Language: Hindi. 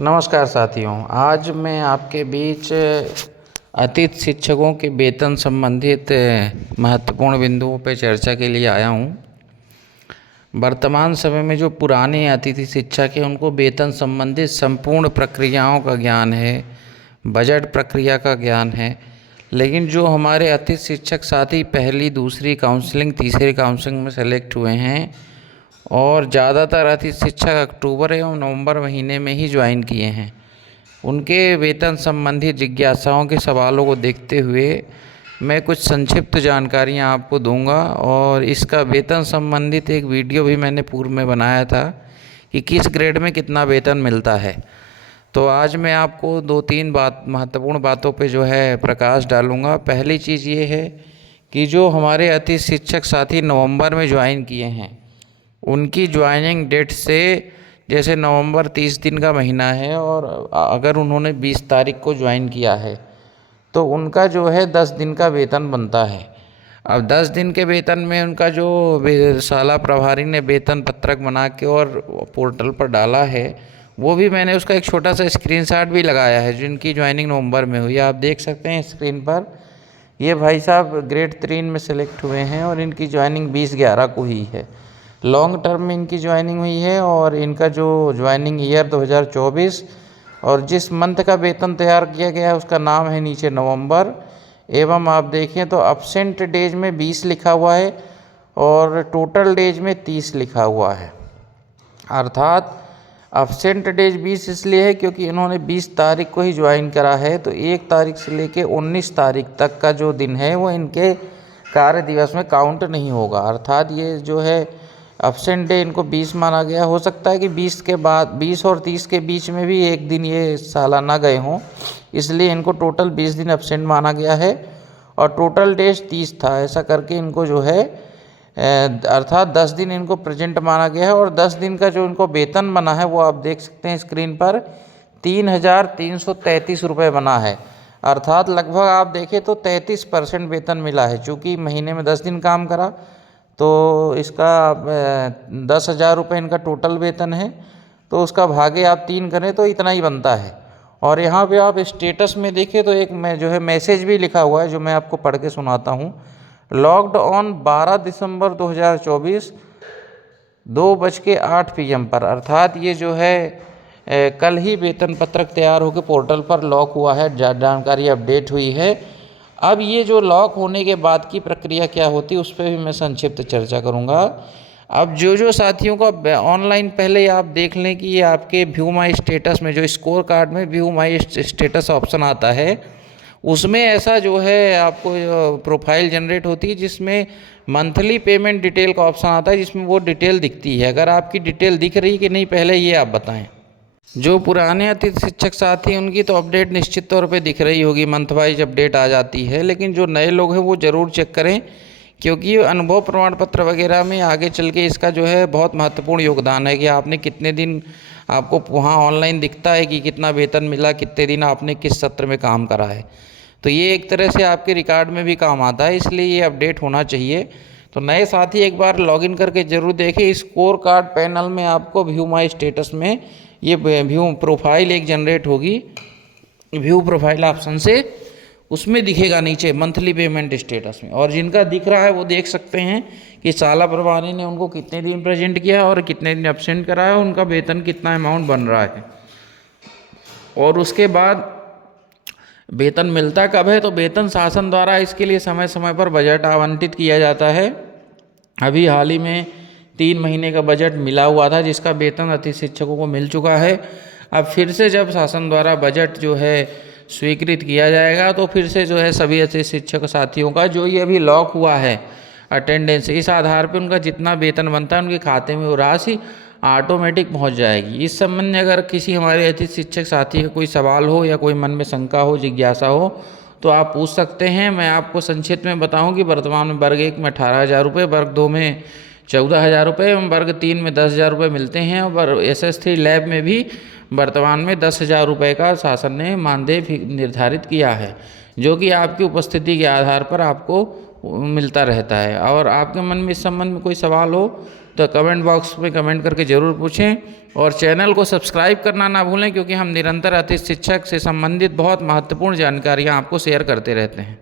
नमस्कार साथियों, आज मैं आपके बीच अतिथि शिक्षकों के वेतन संबंधित महत्वपूर्ण बिंदुओं पर चर्चा के लिए आया हूं। वर्तमान समय में जो पुराने अतिथि शिक्षक हैं उनको वेतन संबंधित संपूर्ण प्रक्रियाओं का ज्ञान है, बजट प्रक्रिया का ज्ञान है, लेकिन जो हमारे अतिथि शिक्षक साथी पहली, दूसरी काउंसलिंग, तीसरी काउंसलिंग में सेलेक्ट हुए हैं और ज़्यादातर अतिथि शिक्षक अक्टूबर एवं नवंबर महीने में ही ज्वाइन किए हैं, उनके वेतन संबंधी जिज्ञासाओं के सवालों को देखते हुए मैं कुछ संक्षिप्त जानकारियां आपको दूंगा। और इसका वेतन संबंधित एक वीडियो भी मैंने पूर्व में बनाया था कि किस ग्रेड में कितना वेतन मिलता है। तो आज मैं आपको 2-3 महत्वपूर्ण बातों पे जो है प्रकाश डालूँगा। पहली चीज़ ये है कि जो हमारे अतिथि शिक्षक साथी नवंबर में ज्वाइन किए हैं, उनकी ज्वाइनिंग डेट से, जैसे नवंबर 30 दिन का महीना है और अगर उन्होंने 20 तारीख को ज्वाइन किया है तो उनका जो है 10 दिन का वेतन बनता है। अब 10 दिन के वेतन में उनका जो शाला प्रभारी ने वेतन पत्रक बना के और पोर्टल पर डाला है, वो भी मैंने उसका एक छोटा सा स्क्रीनशॉट भी लगाया है। जिनकी ज्वाइनिंग नवंबर में हुई, आप देख सकते हैं स्क्रीन पर। ये भाई साहब ग्रेड 3 में सेलेक्ट हुए हैं और इनकी ज्वाइनिंग 20/11 को हुई है। लॉन्ग टर्म में इनकी ज्वाइनिंग हुई है और इनका जो ज्वाइनिंग ईयर 2024 और जिस मंथ का वेतन तैयार किया गया है उसका नाम है नीचे नवंबर। एवं आप देखें तो अब्सेंट डेज में 20 लिखा हुआ है और टोटल डेज में 30 लिखा हुआ है। अर्थात अब्सेंट डेज 20 इसलिए है क्योंकि इन्होंने 20 तारीख को ही ज्वाइन करा है, तो 1 तारीख से लेके 19 तारीख तक का जो दिन है वो इनके कार्य दिवस में काउंट नहीं होगा। अर्थात ये जो है अब्सेंट डे इनको 20 माना गया। हो सकता है कि 20 के बाद 20 और 30 के बीच में भी एक दिन ये सालाना गए हों, इसलिए इनको टोटल 20 दिन अब्सेंट माना गया है और टोटल डेज 30 था। ऐसा करके इनको जो है अर्थात 10 दिन इनको प्रेजेंट माना गया है और 10 दिन का जो इनको वेतन बना है वो आप देख सकते हैं स्क्रीन पर 3,333 रुपये बना है। अर्थात लगभग आप देखें तो 33% वेतन मिला है। चूँकि महीने में 10 दिन काम करा तो इसका 10,000 रुपये इनका टोटल वेतन है, तो उसका भागे आप 3 करें तो इतना ही बनता है। और यहाँ पे आप स्टेटस में देखें तो एक जो है मैसेज भी लिखा हुआ है जो मैं आपको पढ़ के सुनाता हूँ। लॉग्ड ऑन 12 दिसंबर 2024 2:08 PM पर। अर्थात ये जो है कल ही वेतन पत्रक तैयार होकर पोर्टल पर लॉक हुआ है, जानकारी अपडेट हुई है। अब ये जो लॉक होने के बाद की प्रक्रिया क्या होती है उस पर भी मैं संक्षिप्त चर्चा करूँगा। अब जो साथियों का ऑनलाइन, पहले आप देख लें कि ये आपके व्यू माई स्टेटस में, जो स्कोर कार्ड में व्यू माई स्टेटस ऑप्शन आता है, उसमें ऐसा जो है आपको प्रोफाइल जनरेट होती है जिसमें मंथली पेमेंट डिटेल का ऑप्शन आता है, जिसमें वो डिटेल दिखती है। अगर आपकी डिटेल दिख रही है कि नहीं पहले ये आप बताएं। जो पुराने अतिथि शिक्षक साथी उनकी तो अपडेट निश्चित तौर पे दिख रही होगी, मंथ वाइज अपडेट आ जाती है, लेकिन जो नए लोग हैं वो ज़रूर चेक करें क्योंकि अनुभव प्रमाण पत्र वगैरह में आगे चल के इसका जो है बहुत महत्वपूर्ण योगदान है कि आपने कितने दिन, आपको वहाँ ऑनलाइन दिखता है कि कितना वेतन मिला, कितने दिन आपने किस सत्र में काम करा है, तो ये एक तरह से आपके रिकॉर्ड में भी काम आता है, इसलिए ये अपडेट होना चाहिए। तो नए साथी एक बार लॉगिन करके ज़रूर देखें। स्कोर कार्ड पैनल में आपको व्यू माई स्टेटस में ये व्यू प्रोफाइल एक जनरेट होगी, व्यू प्रोफाइल ऑप्शन से, उसमें दिखेगा नीचे मंथली पेमेंट स्टेटस में। और जिनका दिख रहा है वो देख सकते हैं कि शाला प्रभारी ने उनको कितने दिन प्रेजेंट किया और कितने दिन एब्सेंट कराया, उनका वेतन कितना अमाउंट बन रहा है। और उसके बाद वेतन मिलता कब है, तो वेतन शासन द्वारा इसके लिए समय समय पर बजट आवंटित किया जाता है। अभी हाल ही में 3 महीने का बजट मिला हुआ था जिसका वेतन अतिथि शिक्षकों को मिल चुका है। अब फिर से जब शासन द्वारा बजट जो है स्वीकृत किया जाएगा तो फिर से जो है सभी अतिथि शिक्षक साथियों का जो ये अभी लॉक हुआ है अटेंडेंस, इस आधार पर उनका जितना वेतन बनता है उनके खाते में वो राशि ऑटोमेटिक पहुंच जाएगी। इस संबंध में अगर किसी हमारे अतिथि शिक्षक साथी का कोई सवाल हो या कोई मन में शंका हो, जिज्ञासा हो, तो आप पूछ सकते हैं। मैं आपको संक्षिप्त में बताऊं कि वर्तमान में वर्ग 1 में 18,000 रुपये, वर्ग 2 में 14,000 रुपये एवं वर्ग 3 में 10,000 रुपये मिलते हैं। और SS3 लैब में भी वर्तमान में 10,000 रुपये का शासन ने मानदेय निर्धारित किया है, जो कि आपकी उपस्थिति के आधार पर आपको मिलता रहता है। और आपके मन में इस संबंध में कोई सवाल हो तो कमेंट बॉक्स में कमेंट करके ज़रूर पूछें, और चैनल को सब्सक्राइब करना ना भूलें, क्योंकि हम निरंतर अतिथि शिक्षक से संबंधित बहुत महत्वपूर्ण जानकारियाँ आपको शेयर करते रहते हैं।